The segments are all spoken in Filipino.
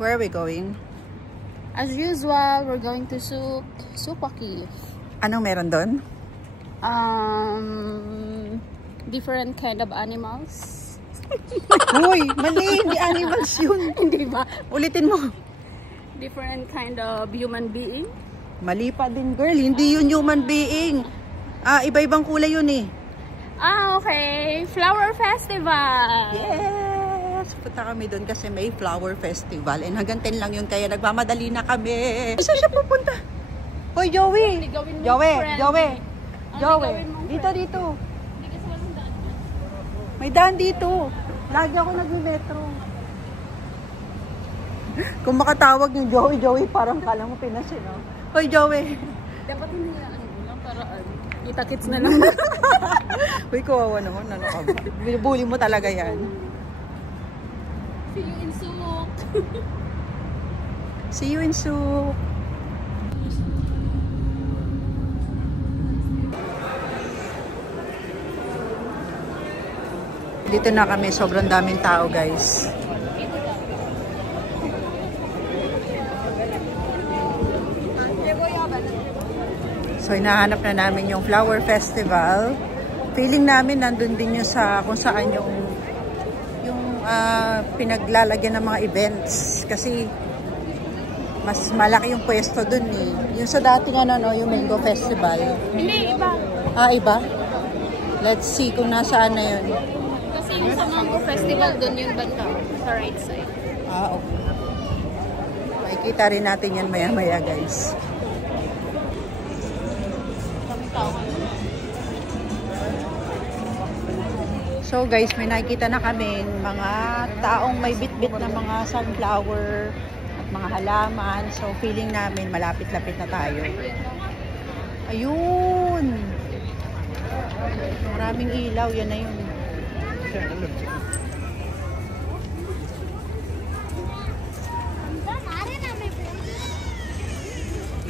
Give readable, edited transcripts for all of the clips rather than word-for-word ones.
Where are we going? As usual, we're going to Supaki. Anong meron doon? Different kind of animals. Uy, mali. Hindi animals yun. Hindi ba? Ulitin mo. Different kind of human being. Mali pa din, girl. Hindi yun human being. Iba-ibang kulay yun eh. Okay. Flower Festival. Yes! Punta kami doon kasi may flower festival. And hanggang 10 lang yun, kaya nagmamadali na kami. Saan siya pupunta? Hoy, Joey! Joey! Dito. May daan dito. Lagi ako nag-metro. Kung makatawag yung Joey, parang kala mo pinasin, no? Hoy, Joey! Dapat hindi na lang para kita-kits na lang. Uy, kawawa naman. Ano ka ba? Binubuli mo talaga yan. See you in Suk. See you in Suk. Dito na kami, sobrang daming tao, guys. So, hinahanap na namin yung flower festival. Feeling namin nandun din yung sa kung saan yung pinaglalagyan ng mga events. Kasi mas malaki yung pwesto dun eh. Yung sa dating yung Mango Festival. Hindi, iba. Iba? Let's see kung nasaan na yun. Kasi yung sa Mango Festival, dun yung banda. Sa right side. Okay. Makikita rin natin yan maya-maya, guys. So guys, may nakikita na kami mga taong may bit-bit na mga sunflower at mga halaman. So feeling namin malapit-lapit na tayo. Ayun! Maraming ilaw, yan na yun.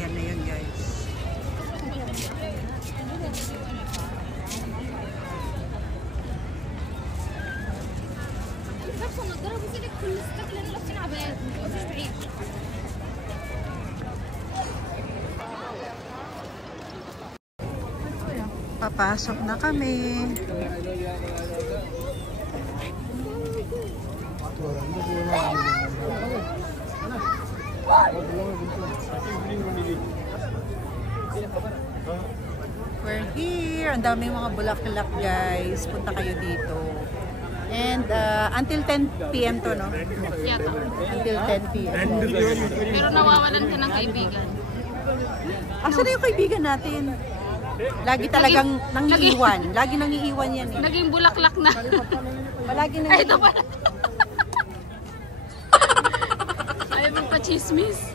Yan na yun, guys. Papasok na kami. We're here. Ang daming mga bulaklak, guys. Punta kayo dito. And until 10 PM to, no? Yata. Until 10 PM. Pero nawawalan ka ng kaibigan. Asan na yung kaibigan natin? Lagi talagang nangiiwan. Lagi nangiiwan yan eh. Naging bulaklak na. Palagi Ay, nangiiwan. ito pala. Ayaw magpa-chismis.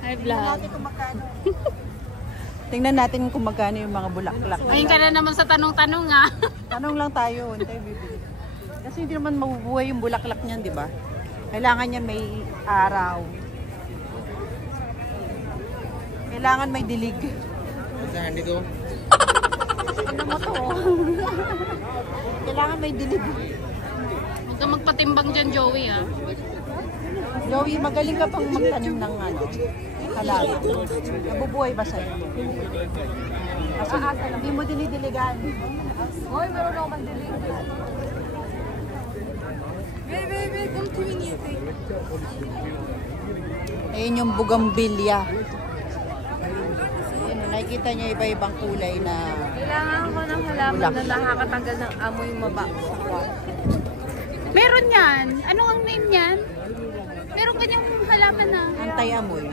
Hi, vlog. Tingnan natin kung magkano yung mga bulaklak. Ayun ka na naman sa tanong-tanong ah. Tanong lang tayo. Hintay, bibili. Kasi hindi naman mabubuhay yung bulaklak niyan, di ba? Kailangan niya may araw. Kailangan may dilig. Saan dito? Ano mo to? Kailangan may dilig. Huwag ka magpatimbang dyan, Joey ah. Joey, magaling ka pang magtanim ng halaman. Nabubuhay ba sa'yo? Kasi hindi mo dinidiligan. Hoy, meron ako magdilig. Baby, come to me. Ayun yung bugambilya. Ayun, nakikita niyo iba-ibang kulay na Kailangan ko ng halaman na nakakatanggal ng amoy mabango. Meron yan. Ano ang name yan? Meron kanyang halaman na. anti-amoy.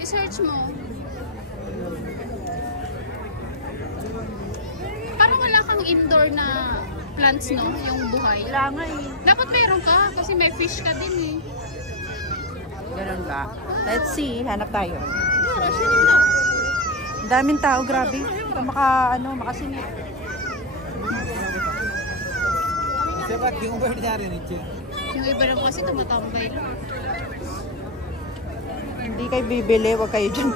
I-search mo. Parang wala kang indoor na plants, no? Yung buhay. Wala nga eh. Dapat meron ka kasi may fish ka din eh. Ganun ba? Let's see. Hanap tayo. Ang daming tao, grabe. Hindi ka makasingit. Yung iba lang kasi tumatambay lang. Hindi kayo bibili, wag kayo dyan.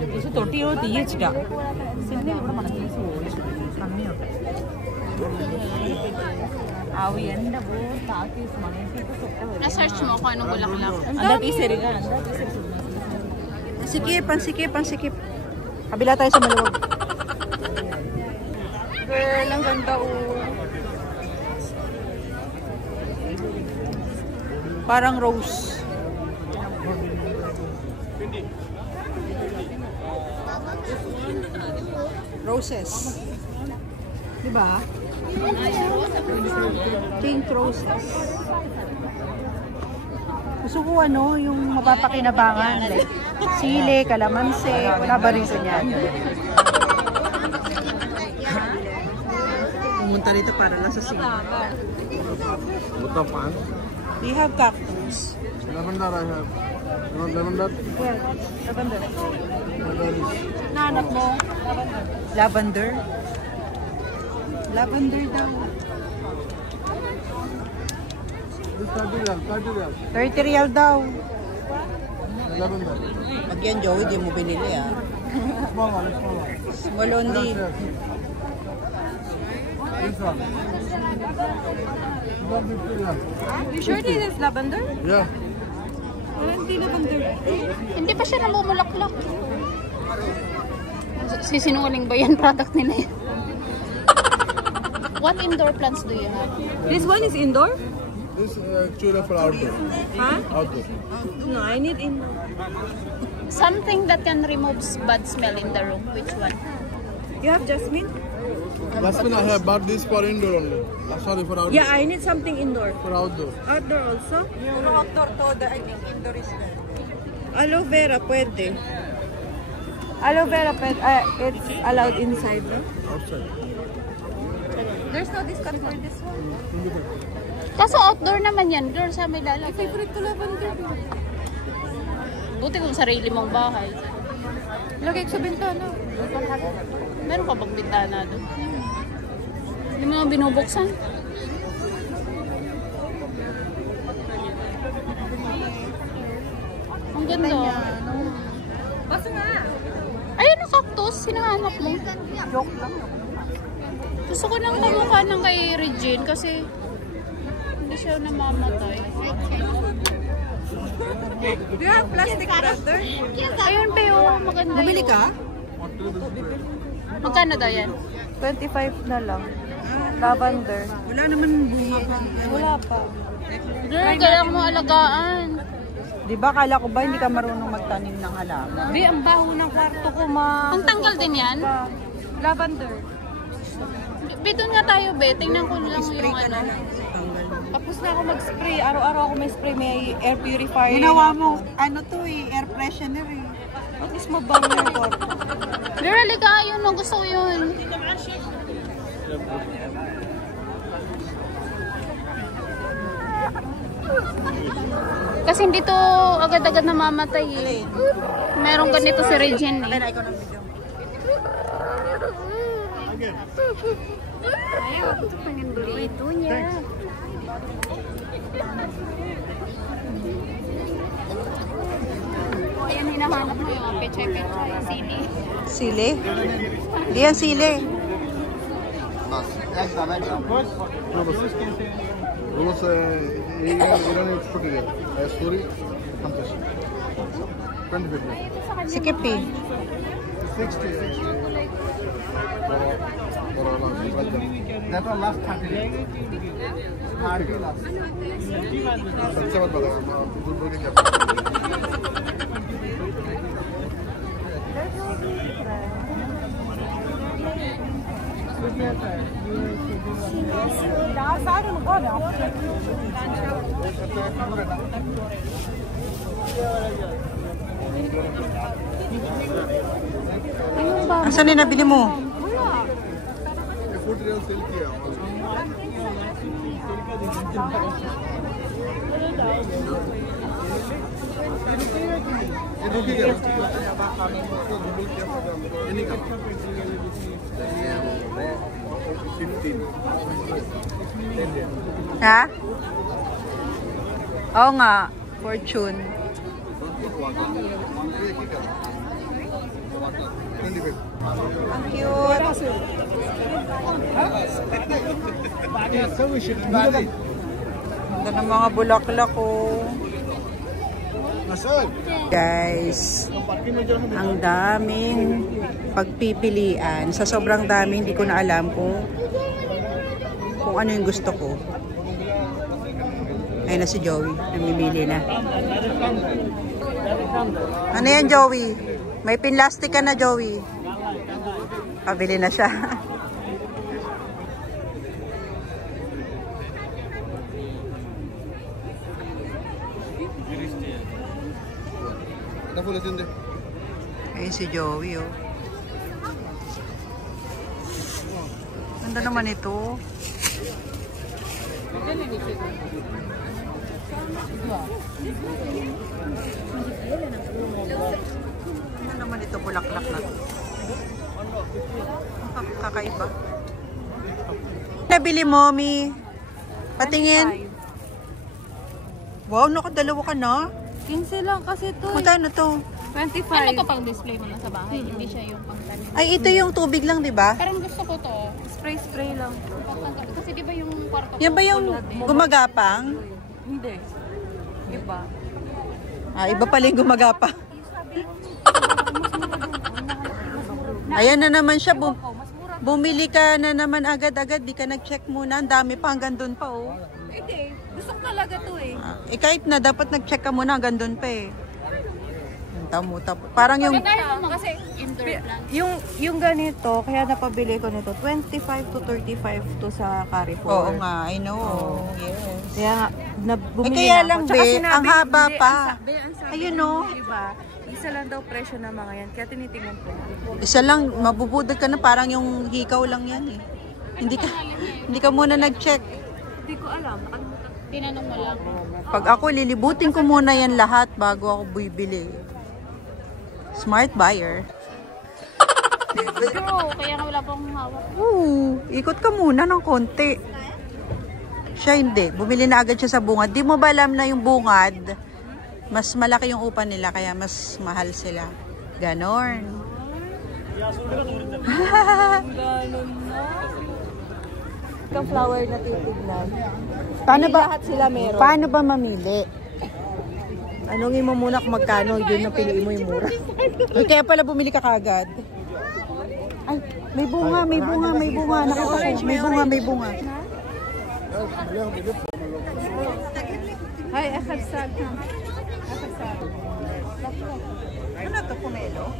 Itu toti roti ya sudah. Sini udah mana sih kami ya. Awi anda bu, taki semana itu Na-search mo kung anong bulaklak. Anda isir ka, anda isir. Sikip. Kabila tayo sa maluwag. Girl, ang ganda Parang rose. Roses. Diba? Pink roses. Gusto ko yung mapapakinabangan. Like, sili, kalamansi. Wala ba rito niyan? Pumunta rito para lang sa sili. Butapan. Do you have cactus? Lavender I have. You want lavender? Well, lavender. Lavender. Nahanap mo? Lavender. Lavender daw. This 30 real. 30 real daw. Lavender. Pag yan, Joey, di mo binili Small one. Small only. Yes. This one. You sure this is lavender? Yeah. Hindi lavender. Hindi pa siya namumulaklak. Sisinungaling ba yan? Product nila yan. What indoor plants do you have? This one is indoor? This actually for outdoor. Huh? Outdoor. No, I need indoor. Something that can remove bad smell in the room. Which one? You have jasmine? Jasmine I have, but this for indoor only. Sorry, for outdoor. Yeah, I need something indoor. For outdoor. Outdoor also? Puro outdoor to, I think indoor is there. Aloe vera, pwede. Aloe vera, it's allowed inside, no? Outside. There's no discount for this one. Kaso outdoor naman yan. Girl, sa may lalaki. Favorite ko lavender. Buti kung sarili mong bahay. Lagay ko sa bintana. Meron ka bang bintana doon? Hindi mo nga binubuksan. Ang ganda. Basta nga. Ayun ang cactus. Sinahanap mo. Joke lang. Gusto ko nang kamukha ng kay Regine kasi hindi siya namamatay. Do you have plastic brother? Ayun pa yung maganda. Bumili yun. ka? Magkano daw yan? 25 na lang. Lavender. Wala naman bunga pa. Wala pa. Girl, kailangan mo alagaan. Di ba, kala ko ba hindi ka marunong magtanim ng halaman? Di, ang baho ng kwarto ko, ma. Ang tanggal din yan? Lavender. Doon nga tayo, be. Tingnan ko lang yung ano. Tapos na ako mag-spray. Araw-araw ako may spray. May air purifier. Ginawa mo, ano to air freshener At least mabango yung kwarto. Girl, alagaan yun. No? Gusto ko yun. Kasi hindi to agad-agad namamatay eh. Meron ganito si Regine eh. Ayaw, ito pengen beli itunya. Ayan, hinahanap mo yung pechay-pechay, sili. Sili? Hindi yan sili. Rose İran'ı export ediyor. Suri, Kampas. 2050. Sikip 60. That one last 30 days. 30 last. अच्छा मत बताओ, दूर दूर क्या? Asan na nabili mo? Ha? Oo nga, fortune. Ang cute. Ganda ng mga bulaklak ko. Guys, ang daming pagpipilian. Sa sobrang dami, hindi ko na alam kung ano yung gusto ko. Ayun na si Joey, namimili na. Ano yan, Joey? May pinlastic ka na, Joey. Pabili na siya. Ayun si Joey, oh. Ganda naman ito. Ano naman ito, bulaklak na to? Kakaiba. Nabili mo, Mi? Patingin. Wow, nakadalawa ka na. 15 lang kasi to. Magkano to? 25. Ano to pang display mo lang sa bahay? Hindi siya yung pang tanim. Ay, ito yung tubig lang, di ba? Parang gusto ko to. Spray lang. Kasi di ba yung kwarto ko? Yan ba yung gumagapang? Hindi. Iba. Ah, iba pala yung gumagapang. Ayan na naman siya. Bumili ka na naman agad-agad. Di ka nag-check muna. Ang dami pa. Hanggang doon pa, oh. Hindi. Gusto ko talaga to eh. Kahit na, dapat nag-check ka muna. Hanggang doon pa, eh. Tamo. Parang yung... Kasi indoor plant. Yung ganito, kaya napabili ko nito, 25 to 35 to sa Carrefour. Oo nga, I know. Yes. Kaya nga, bumili kaya na lang, ako. Tsaka be, sinabi, ang haba hindi, pa. ang sabi Ayun, ng no? iba, isa lang daw presyo ng mga yan, kaya tinitingnan ko. Isa lang, mabubudod ka na. Parang yung hikaw lang yan, eh. Hindi ka muna nag-check. Hindi ko alam, nakalimutan. Tinanong mo lang. Pag ako, lilibutin ko muna yan lahat bago ako bibili. Smart buyer. True, kaya nga wala pang hawak. Oo, ikot ka muna ng konti. Siya hindi. Bumili na agad siya sa bungad. Di mo ba alam na yung bungad, mas malaki yung upa nila, kaya mas mahal sila. Ganon. Itong flower na titignan. Paano ba, Lahat sila meron. paano ba mamili? Anongin mo muna kung magkano, yun ang piliin mo yung mura. Ay, kaya pala bumili ka kagad. Ay, may bunga, may bunga, may bunga. Nakita ko, may bunga, may bunga. Hi, akasag. Ano to, pomelo?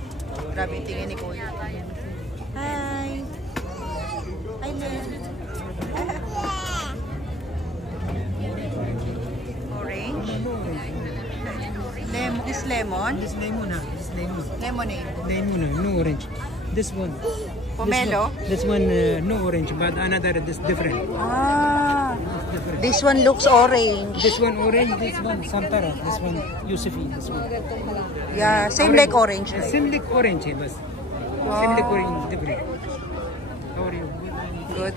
Grabe yung tingin ni Kuya. Hi. Hi, Len. Orange. This lemon? This lemon, this lemon. Lemonade. Lemon, no orange. This one. Pomelo? This one, no orange, but another, this different. Ah. Different. This one looks orange. This one orange, this one santara, this one Yusufi, this one. Yeah, same like orange. Same like orange, bas. Same like orange, different. How are you? Good.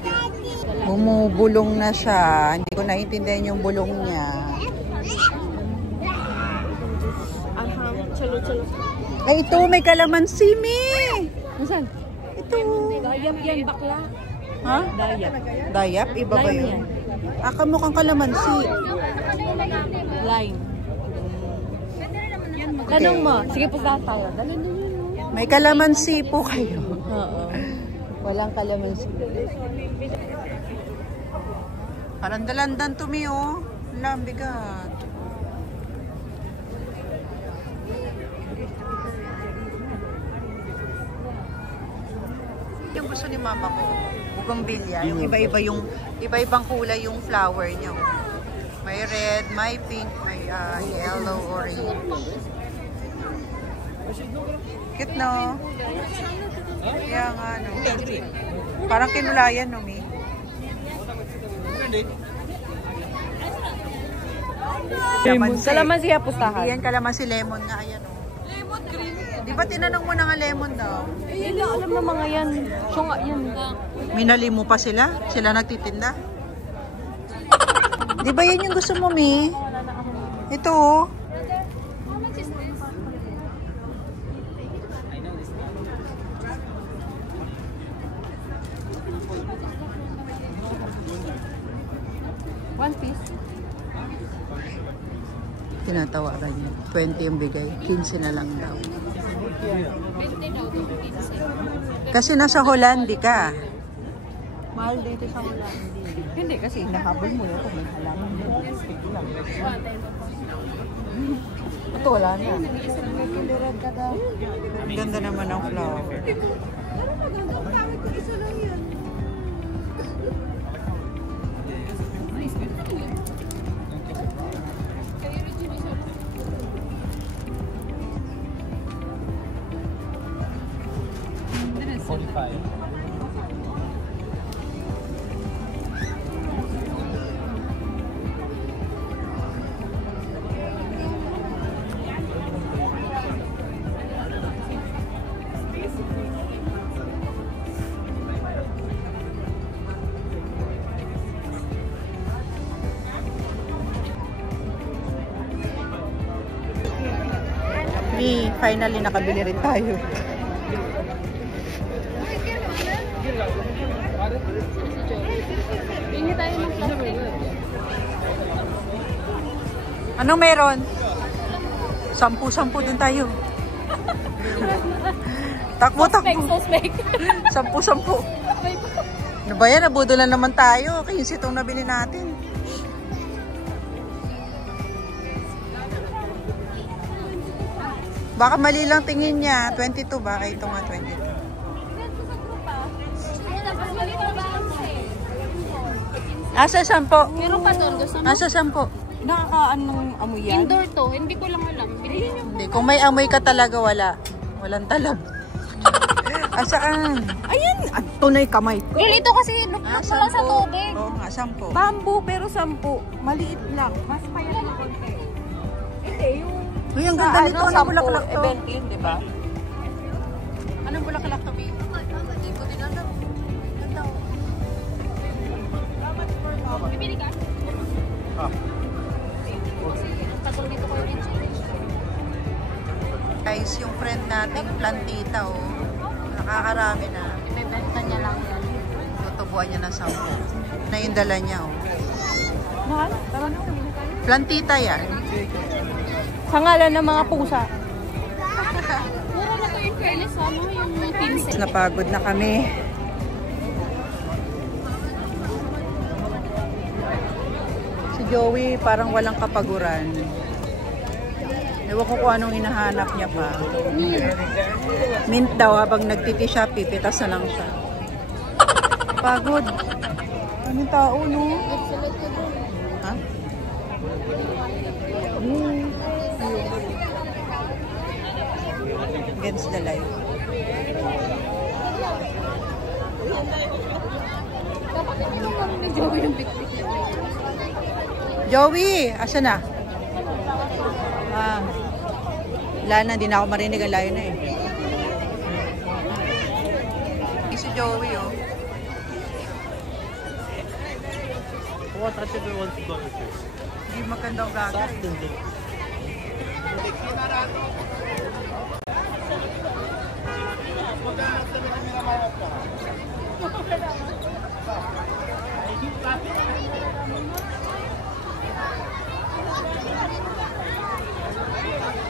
Bumubulong na siya. Hindi ko naiintindihan yung bulong niya. Chalo-chalo. Ay, ito, may kalamansi, Mi! Nasaan? Ito. Dayap yan, bakla. Ha? Dayap. Dayap? Iba ba Lime yun? yan. Mukhang kalamansi. Lime. Tanong mo. Sige, pustahan tayo. Dali na yun. May kalamansi po kayo. Oo. Walang kalamansi. Parang dalandan to, Mi, oh. Lambigat. Yung gusto ni mama ko, bougainvillea. Yung iba-ibang kulay yung flower niya. May red, may pink, may yellow, orange. Cute, no? Kaya nga, no? Parang kinulayan, no, Mi? Kalamansi, pustahan. Yan, kalamansi lemon nga. Ayan, oh. Lemon green. Di ba tinanong mo na nga lemon daw? Hindi alam na mga yan. Syunga yan. Minali mo pa sila? Sila nagtitinda? Di ba yan yung gusto mo, Mi? Ito oh. How much is this? One piece. Tinatawagan niya. 20 yung bigay. 15 na lang daw. 20 daw, 15. Kasi nasa Holandi ka. Mahal dito sa Holandi. Hindi kasi hinahabol mo yun kung may halaman mo. Ito wala na. Kiliran ka daw. Ang ganda naman ng flower. Finally, nakabili rin tayo. Hingi tayo ng plastic. Anong meron? 10 din tayo. Takbo. Suspect. 10. Ano ba yan? Nabudo lang naman tayo. 15 itong nabili natin. Baka mali lang tingin niya. 22 ba? Ay, ito nga 22. Asa 10? Meron pa doon. Gusto mo? Asa 10? Nakakaanong amoy yan? Indoor to. Hindi ko lang alam. Bilhin nyo. Hindi. Kung may amoy ka talaga, wala. Walang talab. Asaan? Ayan! At tunay kamay ko. Dito kasi luktok lang sa tubig. Oo nga, 10. Bamboo pero 10. Maliit lang. Mas payat na konti. Hindi, yung Uy, ang ganda nito. Anong bulaklak to? event yun, di ba? Anong bulaklak to, babe? Hindi ko din alam. Bibili ka? Katong dito ko rin. Guys, yung friend nating plantita, oh. Nakakarami na. Ibebenta niya lang yan. Tutubuan niya ng 10. Na yung dala niya, oh. Mahal? Tara na. Plantita yan. Sa ngalan ng mga pusa. Mura na to yung fairness, ano? Yung pinsel. Napagod na kami. Si Joey parang walang kapaguran. Ewan ko kung anong hinahanap niya pa. Mint daw habang nagtiti siya, pipitas na lang siya. Pagod. Anong tao, no? Ha? Against the light. Dapat ito lang kami ni Joey yung bit-bit niya. Joey, asa na? Wala na, hindi na ako marinig. Ang layo na eh. Si Joey, oh. What actually wants to go with this? Hindi magandang vlogger eh.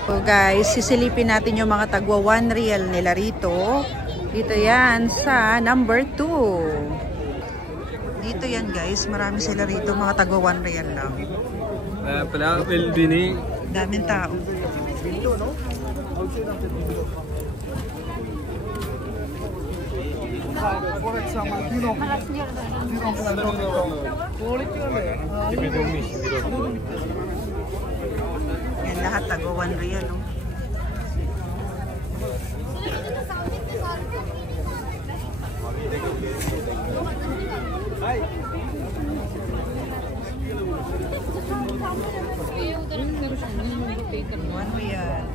So guys, sisilipin natin yung mga tagwa 1 real nila rito. Dito yan sa number 2. Dito yan guys, marami sila rito, mga tagwa 1 real lang. Daming tao. Yan lahat tagwa 1 real. No? Ano yan?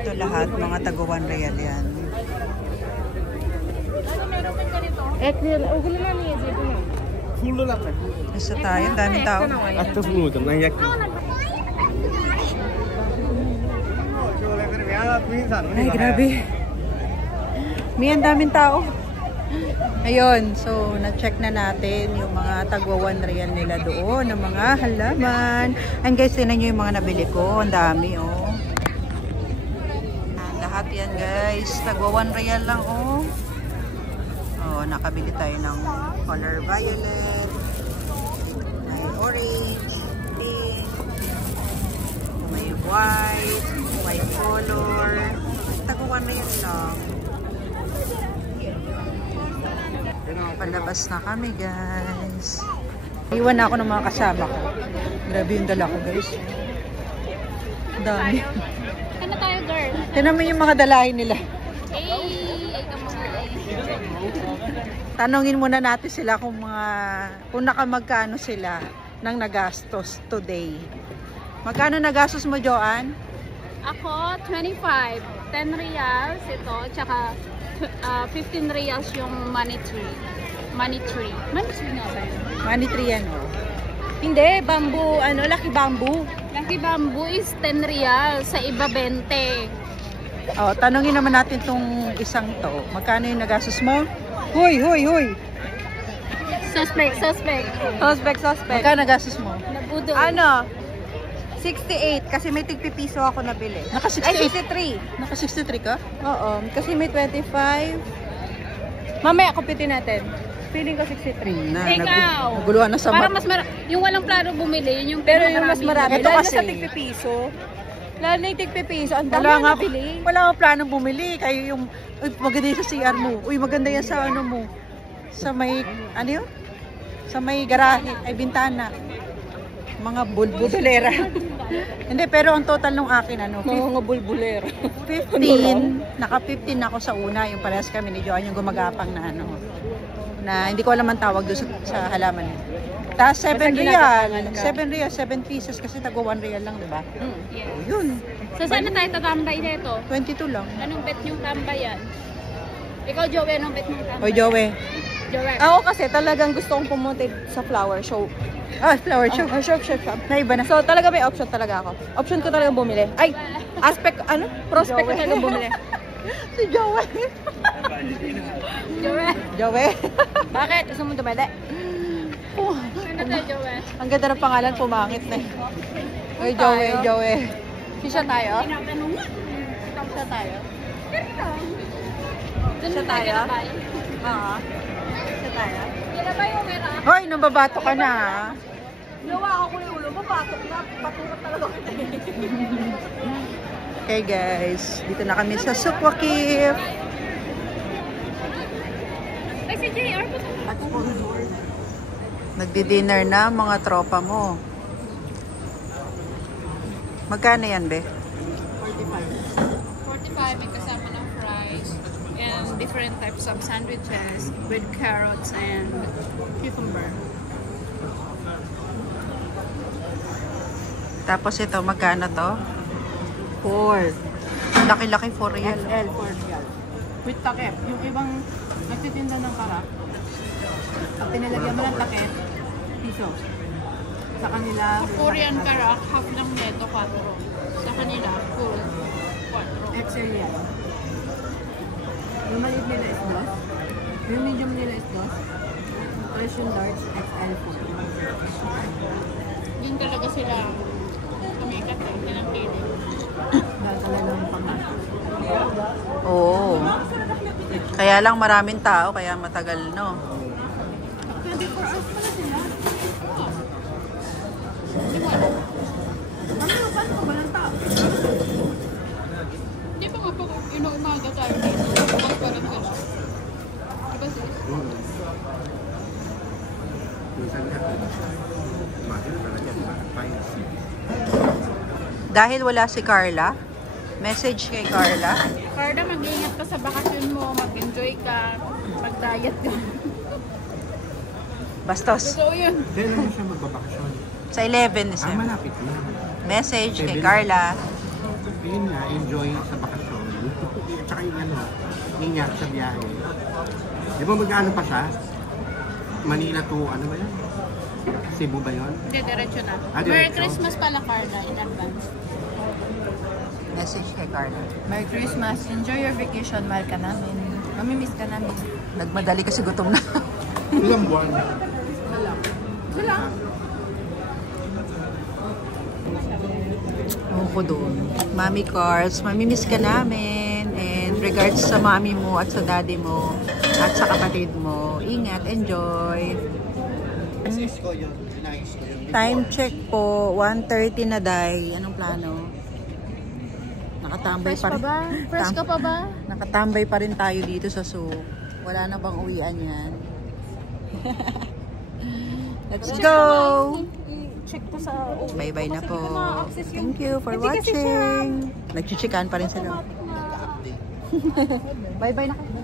Ito lahat, mga taga 1 real yan. Basta tayo, ang daming tao. Ay, grabe. May ang daming tao. Ayun, so na-check na natin yung mga tagwa 1 real nila doon, ng mga halaman. And guys, tinan nyo yung mga nabili ko. Ang dami, oh. Lahat yan, guys. Tagwa 1 real lang, oh. Oh, nakabili tayo ng color violet, may orange, pink, may white color. Tagwa 1 real lang. Palabas na kami, guys. Iwan na ako ng mga kasama ko. Grabe yung dala ko, guys. Dami. Ano tayo, girl? Tinan mo yung mga dalahin nila. Tanungin muna natin sila kung nakamagkano sila nang nagastos today. Magkano nagastos mo, Joanne? Ako, 25. 10 reals ito, tsaka 15 reals yung money tree. Money tree nga ba yun? Money tree yan, oh. Hindi, bamboo, lucky bamboo. Lucky bamboo is 10 reals, sa iba 20. Oh, tanungin naman natin tong isang to. Magkano yung nagastos mo? Hoy! Suspect. Magkano nagastos mo? Nabudo. 68 kasi may tigpipiso ako nabili. Naka 68. Ay, 63. Naka 63 ka? Oo, kasi may 25. Mamaya kumpitin natin. Feeling ko 63. Ikaw! Naguluhan na sa Parang mas yung walang plano bumili, yun yung Pero yung mas marami. Ito Lalo kasi. sa tigpipiso. Lalo na yung tigpipiso. Ang dami Wala na nga nabili. Wala nga planong bumili. Kayo yung, uy, maganda yung sa CR mo. Uy, maganda yan sa ano mo. Sa may, ano yun? Sa may garahe, ay bintana. Mga bulbulera. Hindi, pero ang total nung akin, Mga bulbulera. 15. Naka 15 ako sa una. Yung parehas kami ni Joanne, yung gumagapang na na hindi ko alam ang tawag doon sa halaman. Tapos 7 real. 7 real, 7 pieces kasi tago 1 real lang, di ba? Yeah. Yun. So, saan na tayo tatambay nito? 22 lang. Anong bet yung tambayan? Ikaw, Joey, anong bet yung tambayan? Oy, Joey. Joey. Ako kasi talagang gusto kong pumunta sa flower show. Ah, flower show. Shop. Naiba na. So talaga may option talaga ako. Option ko talaga bumili. Ay, prospect ko talaga bumili. Si Joey. Joey. Bakit? Gusto mo dumede? Oh, Ano tayo, Joey? ang ganda ng pangalan, pumangit na. Oy, Joey. Sisya tayo? Tinatanong nga. Sisya tayo? Doon Sa tayo? Oo. Sisya tayo? Kinabay o mera? Hoy, nambabato ka na. Nawa ako yung ulo mo, patok na. Patukot talaga ako. Okay guys, dito na kami sa Sukwakif. Ay, si JR po. Nagdi-dinner na mga tropa mo. Magkano yan, be? 45 may kasama ng fries and different types of sandwiches with carrots and cucumber. Tapos ito, magkano to? 4. Laki-laki 4 real. XL, 4 real. With takip. Yung ibang nagtitinda ng karak, pag tinalagyan mo ng takip, piso. Sa kanila, Korean karak, half ng neto 4. Sa kanila, full 4. XL yan. Yung maliit nila is 2. Yung medium nila is 2. Tapos yung large, XL 4. Yun talaga sila kumikat eh, pinang-pili. Dahil talagang pangasa. Oo. Kaya lang maraming tao, kaya matagal, no? 24 hours pala sila. Ano, paano ko walang tao? Di ba nga pag inuumaga tayo dito, magpalit ka siya. Diba sis? Dahil wala si Carla, message kay Carla. Carla, mag-iingat ka sa bakasyon mo, mag-enjoy ka, mag-diet ka. Bastos. So yun. Hindi naman siya magbabakasyon. Sa 11 December. Malapit na. Message kay Carla. Yun nga, enjoy sa bakasyon. At saka yung ano, ingat sa biyahe. Di ba mag-ano pa siya? Manila to, ano ba yun? Cebu ba yun? Hindi, diretso na. Ah, diretso? Merry Christmas pala, Carla, in advance. Message kay Carla. Merry Christmas. Enjoy your vacation. Mahal ka namin. Mamimiss ka namin. Nagmadali kasi gutom na. Ilang buwan? Ako doon. Mami Cars, mamimiss ka namin. And regards sa mami mo at sa daddy mo at sa kapatid mo. Ingat, enjoy. Time check po, 1:30 na day. Anong plano? Nakatambay Fresh pa pa rin. ba? Fresh ka pa ba? Nakatambay pa rin tayo dito sa zoo. Wala na bang uwian yan? Let's go! Check ko sa... Bye-bye na po. ma-access yung- Thank you for Hindi kasi siya- watching. Nagchichikan pa rin sila. Bye-bye na kayo.